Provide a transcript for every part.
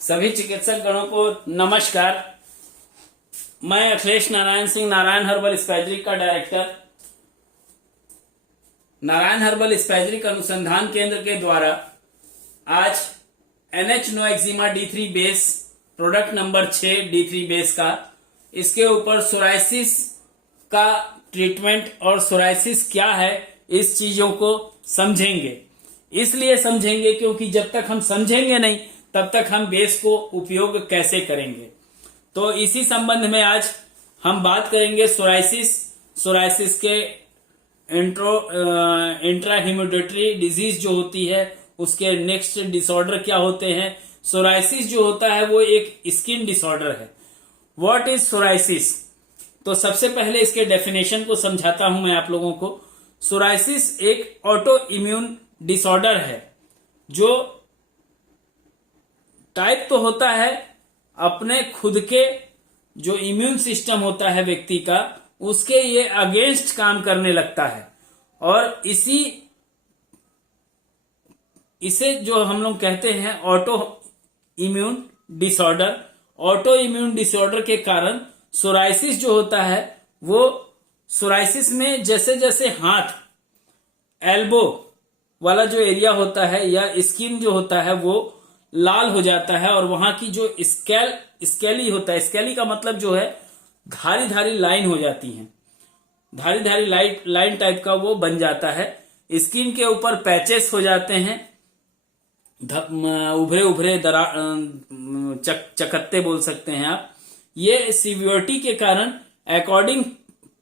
सभी चिकित्सक गणों को नमस्कार। मैं अखिलेश नारायण सिंह, नारायण हर्बल स्पैजरिक का डायरेक्टर, नारायण हर्बल स्पैजरिक अनुसंधान केंद्र के द्वारा आज NH no eczema D3 base product number 6 D3 base का, इसके ऊपर सोराइसिस का ट्रीटमेंट और सोराइसिस क्या है इस चीजों को समझेंगे। इसलिए समझेंगे क्योंकि जब तक हम समझेंगे नहीं तब तक हम बेस को उपयोग कैसे करेंगे। तो इसी संबंध में आज हम बात करेंगे सोराइसिस के इंट्राहिमिडिटरी डिजीज जो होती है उसके नेक्स्ट डिसऑर्डर क्या होते हैं। सोराइसिस जो होता है वो एक स्किन डिसऑर्डर है। What is psoriasis? तो सबसे पहले इसके डेफिनेशन को समझाता हूं मैं आप लोगों को। सोराइसिस एक ऑटो इम्यून डिसऑर्डर है जो टाइप तो होता है अपने खुद के जो इम्यून सिस्टम होता है व्यक्ति का, उसके ये अगेंस्ट काम करने लगता है और इसे जो हम लोग कहते हैं auto immune disorder. Auto immune disorder के कारण सोराइसिस जो होता है वो सोराइसिस में जैसे जैसे हाथ, एल्बो वाला जो एरिया होता है या स्किन जो होता है वो लाल हो जाता है और वहां की जो स्केली होता है, स्केली का मतलब जो है धारी धारी लाइन हो जाती है, धारी धारी लाइन टाइप का वो बन जाता है। स्किन के ऊपर पैचेस हो जाते हैं, उभरे उभरे चकत्ते बोल सकते हैं आप। ये सीवियरिटी के कारण अकॉर्डिंग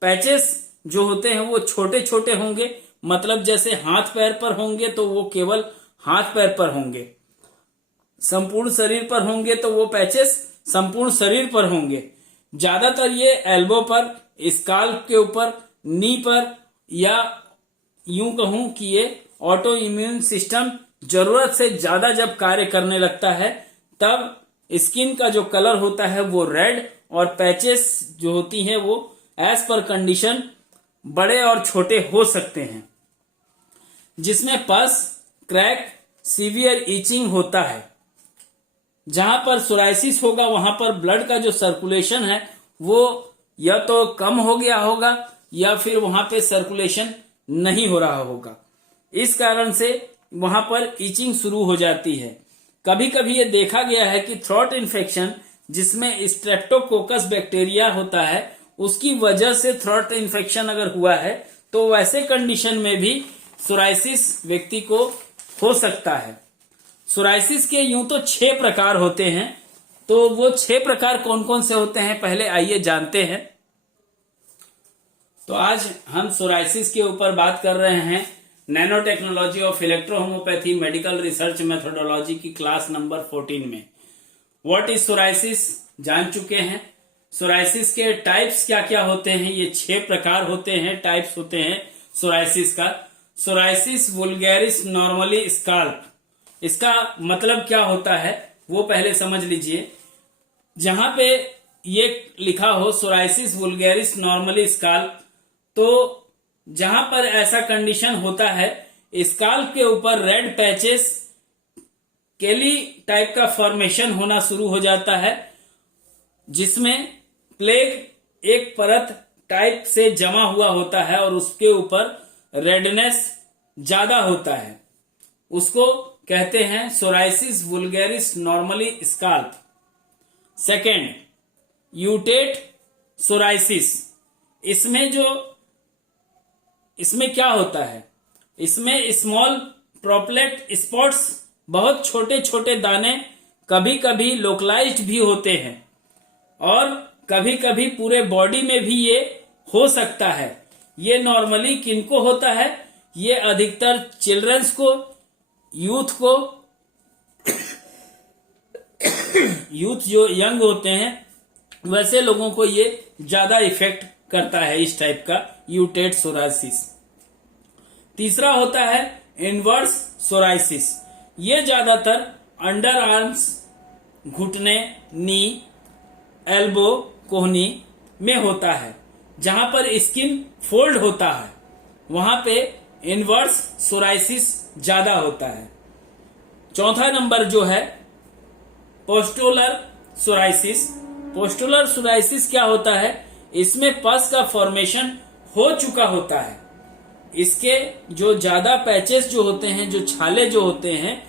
पैचेस जो होते हैं वो छोटे छोटे होंगे, मतलब जैसे हाथ पैर पर होंगे तो वो केवल हाथ पैर पर होंगे, संपूर्ण शरीर पर होंगे तो वो पैचेस संपूर्ण शरीर पर होंगे। ज्यादातर ये एल्बो पर, स्काल्प के ऊपर, नी पर, या यूं कहूं कि ये ऑटो इम्यून सिस्टम जरूरत से ज्यादा जब कार्य करने लगता है तब स्किन का जो कलर होता है वो रेड और पैचेस जो होती हैं वो एज पर कंडीशन बड़े और छोटे हो सकते हैं, जिसमें पस, क्रैक, सीवियर ईचिंग होता है। जहां पर सोराइसिस होगा वहां पर ब्लड का जो सर्कुलेशन है वो या तो कम हो गया होगा या फिर वहां पे सर्कुलेशन नहीं हो रहा होगा। इस कारण से वहां पर ईचिंग शुरू हो जाती है। कभी कभी ये देखा गया है कि थ्रोट इन्फेक्शन जिसमें स्ट्रेप्टोकोकस बैक्टीरिया होता है उसकी वजह से थ्रोट इन्फेक्शन अगर हुआ है तो वैसे कंडीशन में भी सोराइसिस व्यक्ति को हो सकता है। सोराइसिस के यूं तो 6 प्रकार होते हैं, तो वो 6 प्रकार कौन कौन से होते हैं पहले आइए जानते हैं। तो आज हम सोराइसिस के ऊपर बात कर रहे हैं nano technology of electro homeopathy medical research methodology की क्लास नंबर 14 में। व्हाट इज सोराइसिस जान चुके हैं। सोराइसिस के टाइप्स क्या क्या होते हैं, ये 6 प्रकार होते हैं, टाइप्स होते हैं सोराइसिस का। सोराइसिस वुल्गैरिस नॉर्मली स्काल्प, इसका मतलब क्या होता है वो पहले समझ लीजिए। जहां पे ये लिखा हो सोराइसिस वुल्गैरिस नॉर्मली स्काल्प, तो जहां पर ऐसा कंडीशन होता है स्काल्प के ऊपर रेड पैचेस, केली टाइप का फॉर्मेशन होना शुरू हो जाता है, जिसमें प्लेग एक परत टाइप से जमा हुआ होता है और उसके ऊपर रेडनेस ज्यादा होता है। उसको कहते हैं psoriasis vulgaris normally scalp. Second, guttate psoriasis. इसमें क्या होता है, इसमें स्मॉल प्रोपलेट स्पॉट्स, बहुत छोटे छोटे दाने, कभी कभी लोकलाइज्ड भी होते हैं और कभी कभी पूरे बॉडी में भी ये हो सकता है। ये नॉर्मली किनको होता है, ये अधिकतर चिल्ड्रंस को, यूथ जो यंग होते हैं वैसे लोगों को ये ज्यादा इफेक्ट करता है, इस टाइप का यूटेट सोराइसिस। तीसरा होता है इनवर्स सोराइसिस। ये ज्यादातर अंडर आर्म्स, घुटने, नी, एल्बो, कोहनी में होता है। जहां पर स्किन फोल्ड होता है वहां पे इनवर्स सोराइसिस ज्यादा होता है। चौथा नंबर जो है पोस्टुलर सोराइसिस। पोस्टुलर सोराइसिस क्या होता है? इसमें पस का फॉर्मेशन हो चुका होता है। इसके जो ज्यादा पैचेस जो होते हैं, जो छाले जो होते हैं,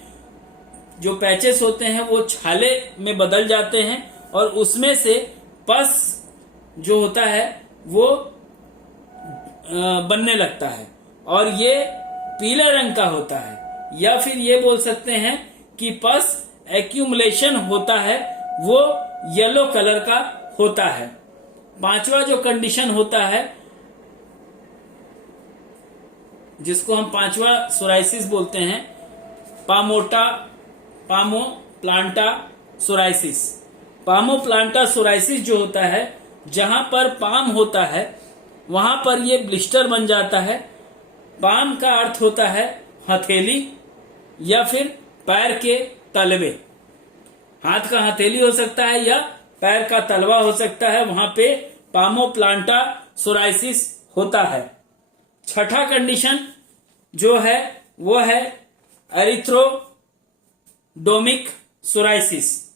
जो पैचेस होते हैं वो छाले में बदल जाते हैं और उसमें से पस जो होता है वो बनने लगता है और ये पीला रंग का होता है। या फिर ये बोल सकते हैं कि पस एक्यूमुलेशन होता है वो येलो कलर का होता है। पांचवा जो कंडीशन होता है जिसको हम पांचवा सोराइसिस बोलते हैं, पामोप्लांटा सोराइसिस। पामोप्लांटा सोराइसिस जो होता है, जहां पर पाम होता है वहां पर ये ब्लिस्टर बन जाता है। पाम का अर्थ होता है हथेली या फिर पैर के तलवे। हाथ का हथेली हो सकता है या पैर का तलवा हो सकता है, वहां पे पामोप्लांटा सोराइसिस होता है। छठा कंडीशन जो है वो है एरिथ्रोडोमिक सोराइसिस।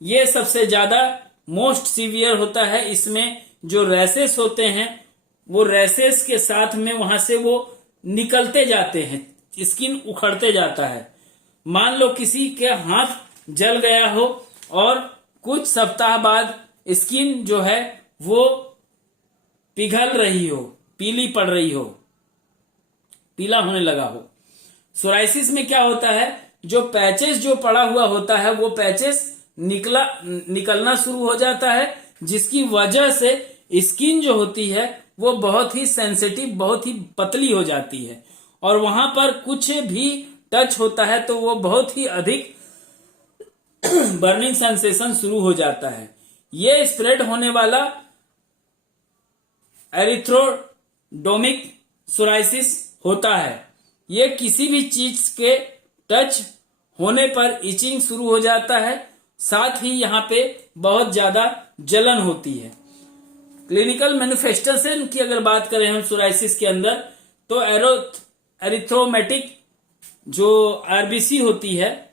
ये सबसे ज्यादा मोस्ट सीवियर होता है। इसमें जो रैसेस होते हैं वो रैसेस के साथ में वहां से वो निकलते जाते हैं, स्किन उखड़ते जाता है। मान लो किसी के हाथ जल गया हो और कुछ सप्ताह बाद स्किन जो है वो पिघल रही हो, पीली पड़ रही हो, पीला होने लगा हो। सोराइसिस में क्या होता है, जो पैचेस जो पड़ा हुआ होता है वो पैचेस निकलना शुरू हो जाता है, जिसकी वजह से स्किन जो होती है वो बहुत ही सेंसिटिव, बहुत ही पतली हो जाती है और वहां पर कुछ भी टच होता है तो वो बहुत ही अधिक बर्निंग सेंसेशन शुरू हो जाता है। ये स्प्रेड होने वाला एरिथ्रोडोमिक सोराइसिस होता है। ये किसी भी चीज के टच होने पर इचिंग शुरू हो जाता है, साथ ही यहाँ पे बहुत ज्यादा जलन होती है। क्लिनिकल मैनिफेस्टेशन की अगर बात करें हम सोराइसिस के अंदर, तो एरिथ्रोमेटिक जो आरबीसी होती है,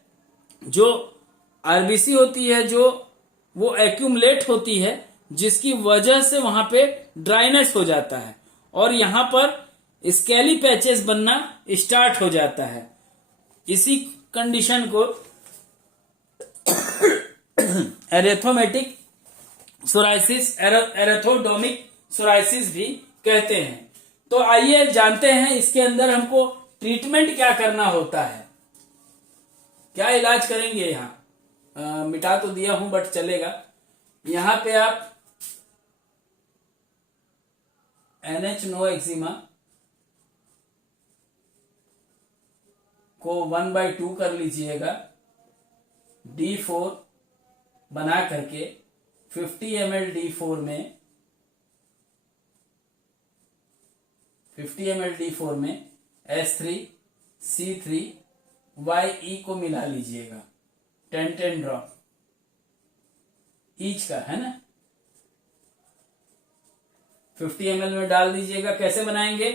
जो वो एक्यूमुलेट होती है, जिसकी वजह से वहां पे ड्राइनेस हो जाता है और यहां पर स्केली पैचेस बनना स्टार्ट हो जाता है। इसी कंडीशन को एरिथ्रोमेटिक सोराइसिस, एरिथ्रोडोमिक सोराइसिस भी कहते हैं। तो आइए जानते हैं इसके अंदर हमको ट्रीटमेंट क्या करना होता है, क्या इलाज करेंगे। यहाँ मिटा तो दिया हूं बट चलेगा। यहाँ पे आप NH नो एक्जिमा को 1/2 कर लीजिएगा, D4 बना करके 50 ml D4 में S3 C3 YE को मिला लीजिएगा, 10 ड्रॉप ईच का, है ना। 50 ml में डाल दीजिएगा। कैसे बनाएंगे,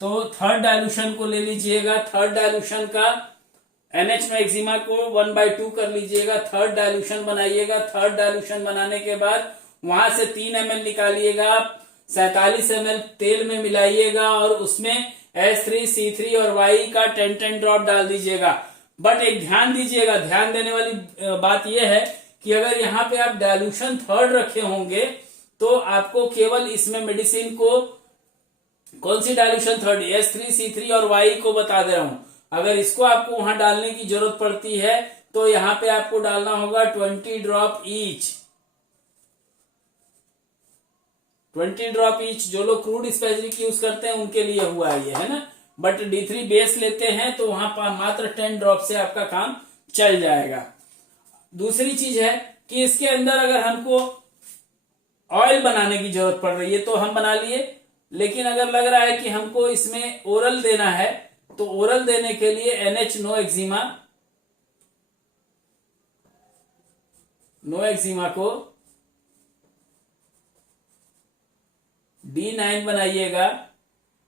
तो थर्ड डाइल्यूशन को ले लीजिएगा। थर्ड डाइल्यूशन का NH नो एक्जिमा को 1/2 कर लीजिएगा, थर्ड डाइल्यूशन बनाइएगा। थर्ड डाइल्यूशन बनाने के बाद वहां से 3 ml निकालिएगा, 47 ml तेल में मिलाइएगा और उसमें S3 C3 और YE का 10 ड्रॉप डाल दीजिएगा। बट एक ध्यान दीजिएगा, ध्यान देने वाली बात यह है कि अगर यहाँ पे आप डाइल्यूशन थर्ड रखे होंगे तो आपको केवल इसमें मेडिसिन को कौन सी डाइल्यूशन थर्ड, S3 C3 और YE को बता दे रहा हूं। अगर इसको आपको वहां डालने की जरूरत पड़ती है तो यहाँ पे आपको डालना होगा 20 ड्रॉप ईच। 20 drop each. जो लोग क्रूड स्पेजरिक यूज करते हैं उनके लिए हुआ है ये, है ना। बट D3 बेस लेते हैं तो वहां पर मात्र 10 ड्रॉप से आपका काम चल जाएगा। दूसरी चीज है कि इसके अंदर अगर हमको ऑयल बनाने की जरूरत पड़ रही है तो हम बना लिए, लेकिन अगर लग रहा है कि हमको इसमें ओरल देना है तो ओरल देने के लिए NH नो एक्जिमा को D9 बनाइएगा,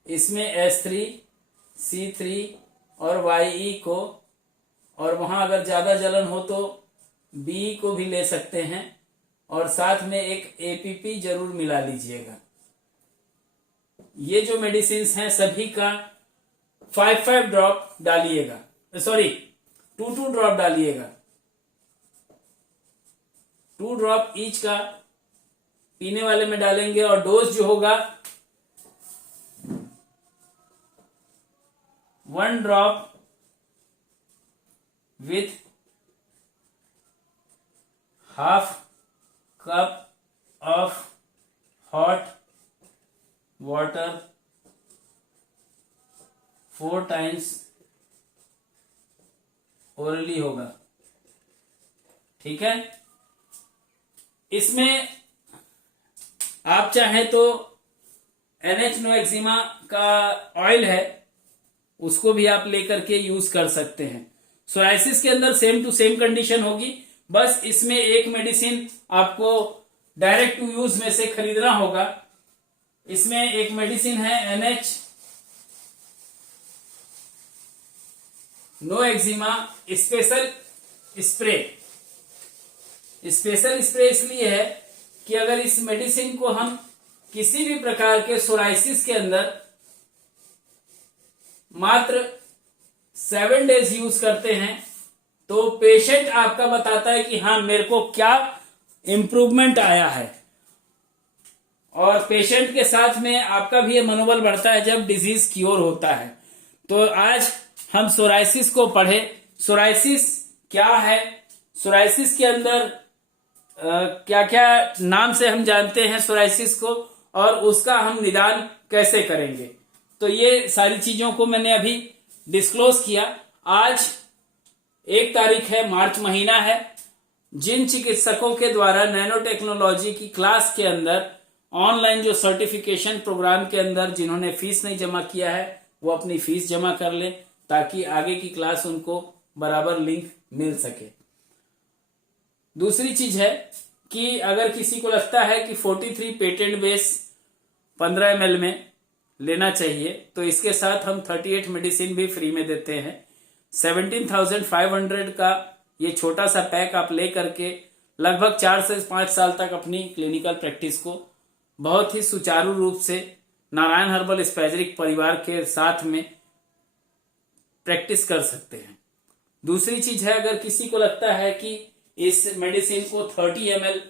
इसमें S3 C3 और YE को, और वहां अगर ज्यादा जलन हो तो बी को भी ले सकते हैं और साथ में एक एपीपी जरूर मिला लीजिएगा। ये जो मेडिसिन हैं सभी का 5-5 ड्रॉप डालिएगा, सॉरी 2-2 ड्रॉप डालिएगा। 2 ड्रॉप ईच का पीने वाले में डालेंगे और डोज जो होगा 1 drop with half cup of hot water 4 times orally होगा। ठीक है, इसमें आप चाहें तो NH नो एक्जिमा का ऑयल है उसको भी आप लेकर के यूज कर सकते हैं। सोराइसिस के अंदर सेम टू सेम कंडीशन होगी, बस इसमें एक मेडिसिन आपको डायरेक्ट टू यूज में से खरीदना होगा। इसमें एक मेडिसिन है NH no eczema special spray. Special spray इसलिए है कि अगर इस मेडिसिन को हम किसी भी प्रकार के सोराइसिस के अंदर मात्र 7 डेज यूज करते हैं तो पेशेंट आपका बताता है कि हाँ मेरे को क्या इंप्रूवमेंट आया है, और पेशेंट के साथ में आपका भी ये मनोबल बढ़ता है जब डिजीज क्योर होता है। तो आज हम सोराइसिस को पढ़े। सोराइसिस क्या है, सोराइसिस के अंदर क्या क्या नाम से हम जानते हैं सोराइसिस को, और उसका हम निदान कैसे करेंगे। तो ये सारी चीजों को मैंने अभी डिस्क्लोज किया। आज 1 तारीख है, मार्च महीना है। जिन चिकित्सकों के द्वारा नैनो टेक्नोलॉजी की क्लास के अंदर ऑनलाइन जो सर्टिफिकेशन प्रोग्राम के अंदर जिन्होंने फीस नहीं जमा किया है वो अपनी फीस जमा कर ले ताकि आगे की क्लास उनको बराबर लिंक मिल सके। दूसरी चीज है कि अगर किसी को लगता है कि 43 पेटेंट बेस 15 ml में लेना चाहिए तो इसके साथ हम 38 मेडिसिन भी फ्री में देते हैं। 17,500 का ये छोटा सा पैक आप ले करके लगभग 4 से 5 साल तक अपनी क्लिनिकल प्रैक्टिस को बहुत ही सुचारू रूप से नारायण हर्बल स्पैजरिक परिवार के साथ में प्रैक्टिस कर सकते हैं। दूसरी चीज है, अगर किसी को लगता है कि इस मेडिसिन को 30 ml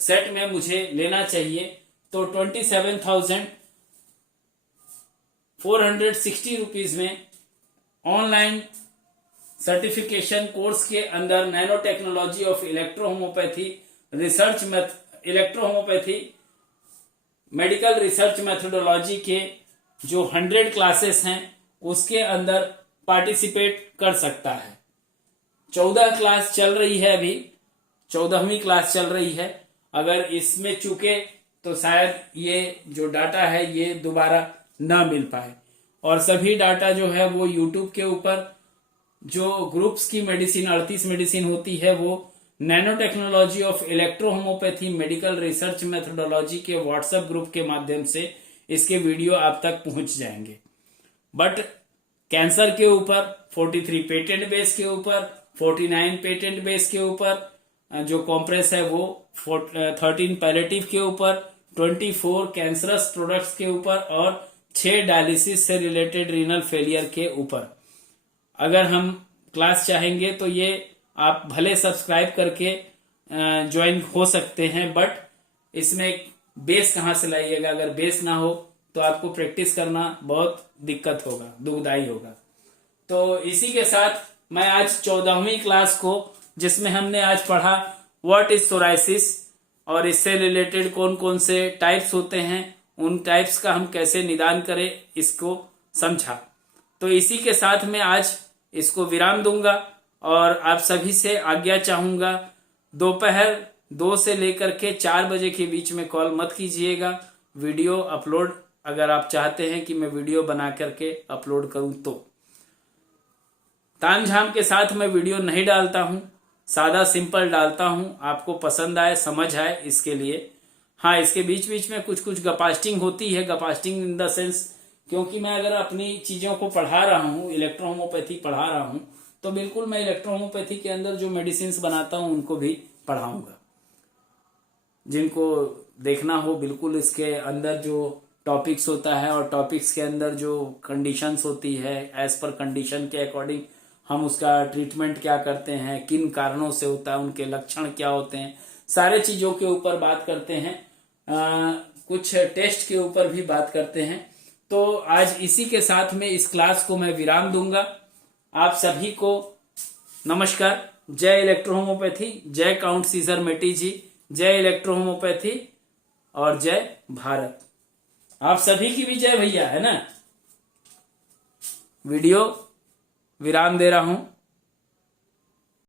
सेट में मुझे लेना चाहिए तो 27,460 रुपीज में ऑनलाइन सर्टिफिकेशन कोर्स के अंदर nanotechnology of electrohomeopathy electrohomeopathy medical research methodology के जो 100 क्लासेस हैं उसके अंदर पार्टिसिपेट कर सकता है। 14 क्लास चल रही है, अभी 14वीं क्लास चल रही है। अगर इसमें चूके तो शायद ये जो डाटा है ये दोबारा ना मिल पाए, और सभी डाटा जो है वो यूट्यूब के ऊपर जो ग्रुप्स की मेडिसिन 38 मेडिसिन होती है वो nanotechnology of electrohomeopathy medical research methodology के व्हाट्सएप ग्रुप के माध्यम से इसके वीडियो आप तक पहुंच जाएंगे। बट कैंसर के ऊपर 43 पेटेंट बेस के ऊपर, 49 पेटेंट बेस के ऊपर, जो कॉम्प्रेस है वो 13 पैलेटिव के ऊपर, 24 कैंसरस प्रोडक्ट्स के ऊपर और 6 डायलिसिस से रिलेटेड रीनल फेलियर के ऊपर। अगर हम क्लास चाहेंगे तो ये आप भले सब्सक्राइब करके ज्वाइन हो सकते हैं, बट इसमें बेस कहाँ से लाइएगा। अगर बेस ना हो तो आपको प्रैक्टिस करना बहुत दिक्कत होगा, दुखदाई होगा। तो इसी के साथ मैं आज 14वीं क्लास को, जिसमें हमने आज पढ़ा व्हाट इज सोराइसिस और इससे रिलेटेड कौन कौन से टाइप्स होते हैं, उन टाइप्स का हम कैसे निदान करें, इसको समझा। तो इसी के साथ मैं आज इसको विराम दूंगा और आप सभी से आज्ञा चाहूंगा। दोपहर 2 से लेकर के 4 बजे के बीच में कॉल मत कीजिएगा। वीडियो अपलोड अगर आप चाहते हैं कि मैं वीडियो बना करके अपलोड करूं तो तामझाम के साथ मैं वीडियो नहीं डालता हूं, सादा सिंपल डालता हूं, आपको पसंद आए समझ आए इसके लिए। हाँ, इसके बीच बीच में कुछ कुछ गपास्टिंग होती है, गपास्टिंग इन द सेंस क्योंकि मैं अगर अपनी चीजों को पढ़ा रहा हूं, इलेक्ट्रोहोमोपैथी पढ़ा रहा हूं तो बिल्कुल मैं इलेक्ट्रोहोम्योपैथी के अंदर जो मेडिसिन बनाता हूं उनको भी पढ़ाऊंगा। जिनको देखना हो बिल्कुल इसके अंदर जो टॉपिक्स होता है और टॉपिक्स के अंदर जो कंडीशंस होती है, एज पर कंडीशन के अकॉर्डिंग हम उसका ट्रीटमेंट क्या करते हैं, किन कारणों से होता है, उनके लक्षण क्या होते हैं, सारे चीजों के ऊपर बात करते हैं। कुछ टेस्ट के ऊपर भी बात करते हैं। तो आज इसी के साथ में इस क्लास को मैं विराम दूंगा। आप सभी को नमस्कार। जय इलेक्ट्रोहोम्योपैथी, जय काउंट सीजर मेटी जी, जय इलेक्ट्रोहोम्योपैथी और जय भारत। आप सभी की भी जय भैया, है ना। वीडियो विराम दे रहा हूं।